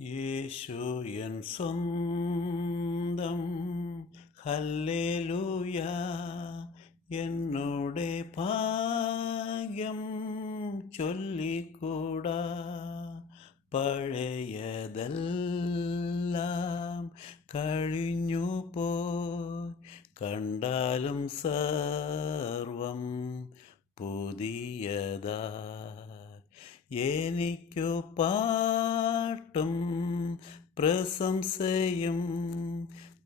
യേശു എൻ സ്വന്തം. ഹല്ലേലൂയ. എന്നോടെ ഭാഗ്യം ചൊല്ലിക്കൂടാ. പഴയതെല്ലാം കഴിഞ്ഞു പോയി. കണ്ടാലും സർവം പുതിയതാ. എനിക്കു പാട്ടും പ്രശംസയും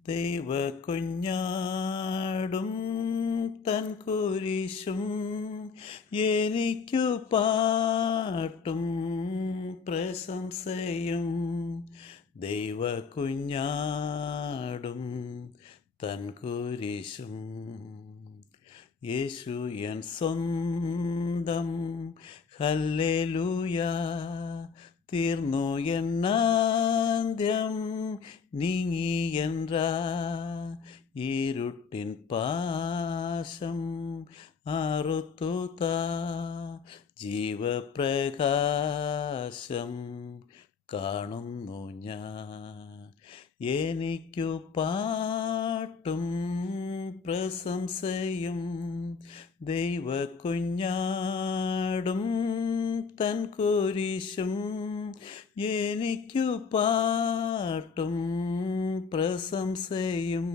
ദൈവ കുഞ്ഞാടും തൻ കുരിശും എനിക്കു പാട്ടും പ്രശംസയും ദൈവ കുഞ്ഞാടും തൻ കുരിശും യേശു എൻ സ്വന്തം ഹല്ലേലൂയ. തീർന്നു എന്നാന്ത്യം നീങ്ങി എൻറാ ഇരുട്ടിൻ പാശം അറുത്തുതാ ജീവപ്രകാശം കാണുന്നു ഞാൻ. എനിക്കു പാട്ടും പ്രശംസയും ദൈവ കുഞ്ഞാടും തൻ കുരിശും എനിക്കു പാട്ടും പ്രശംസയും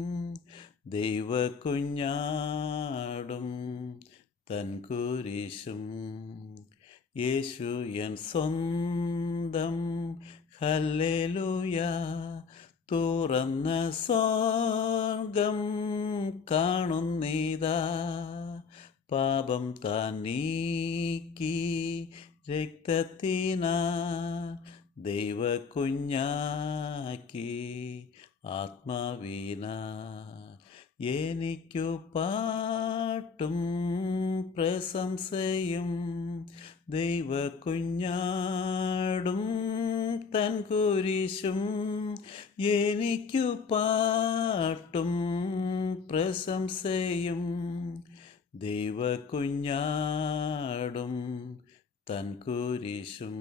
ദൈവ കുഞ്ഞാടും തൻ കുരിശും യേശു എൻ സ്വന്തം. ഹല്ലേലൂയ. തുറന്ന സ്വർഗം കാണുന്നീതാ പാപം താൻ നീക്കി രക്തത്തിനാ ദൈവ കുഞ്ഞാക്കി ആത്മാവീന. എനിക്കു പാട്ടും പ്രശംസയും ദൈവ കുഞ്ഞാടും തൻ കുരിശും എനിക്കു പാട്ടും പ്രശംസയും ദൈവ കുഞ്ഞാടും തൻ കുരിശും.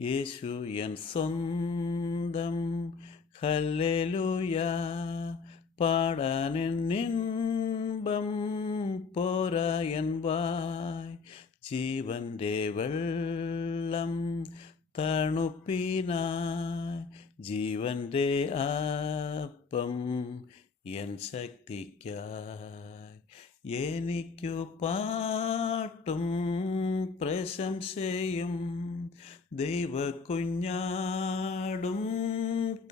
യേശു എൻ സ്വന്തം. ഹല്ലേലൂയ. പാടാനെന്നിൻപം പോരായൻ വായ്. ജീവന്റെ വെള്ളം തണുപ്പിനായി. ജീവന്റെ അപ്പം എൻ ശക്തിക്കായി. എനിക്കു പാട്ടും പ്രശംസയും ദൈവക്കുഞ്ഞാടും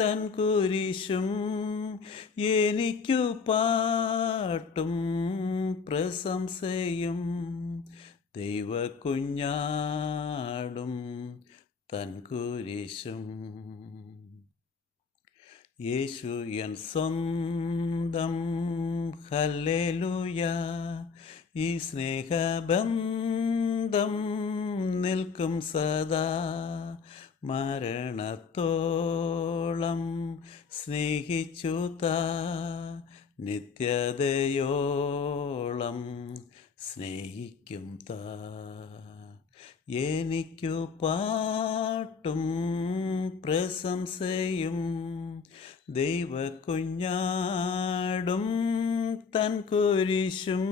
തൻ കുരിശും എനിക്കു പാട്ടും പ്രശംസയും ദൈവക്കുഞ്ഞാടും തൻ കുരിശും. യേശു എൻ സ്വന്തം ഹല്ലേലൂയ. ഈ സ്നേഹബന്ധം നിൽക്കും സദാ. മരണത്തോളം സ്നേഹിച്ചു താ. നിത്യതയോളം സ്നേഹിക്കും താ. എനിക്കു പാട്ടും പ്രശംസയും ദൈവക്കുഞ്ഞാടും തൻ കുരിശും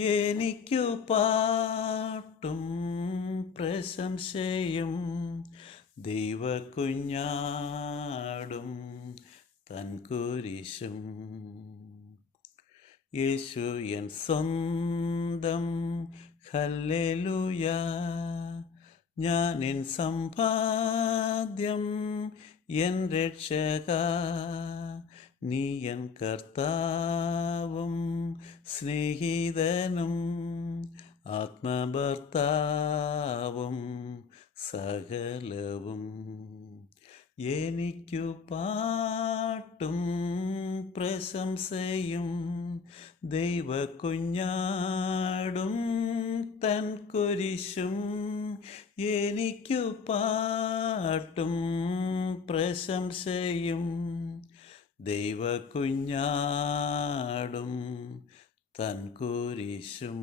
എനിക്കു പാട്ടും പ്രശംസയും ദൈവക്കുഞ്ഞാടും തൻ കുരിശും. യേശു എൻ സ്വന്തം ഹല്ലേലൂയ. ഞാനിൻ സമ്പാദ്യം എൻ രക്ഷക. നീ എൻ കർത്താവും സ്നേഹിതനും ആത്മഭർത്താവും സകലവും. എനിക്കു പാട്ടും പ്രശംസയും ദൈവ കുഞ്ഞാടും തൻ കുരിശും എനിക്കു പാട്ടും പ്രശംസയും ദൈവ കുഞ്ഞാടും തൻ കുരിശും.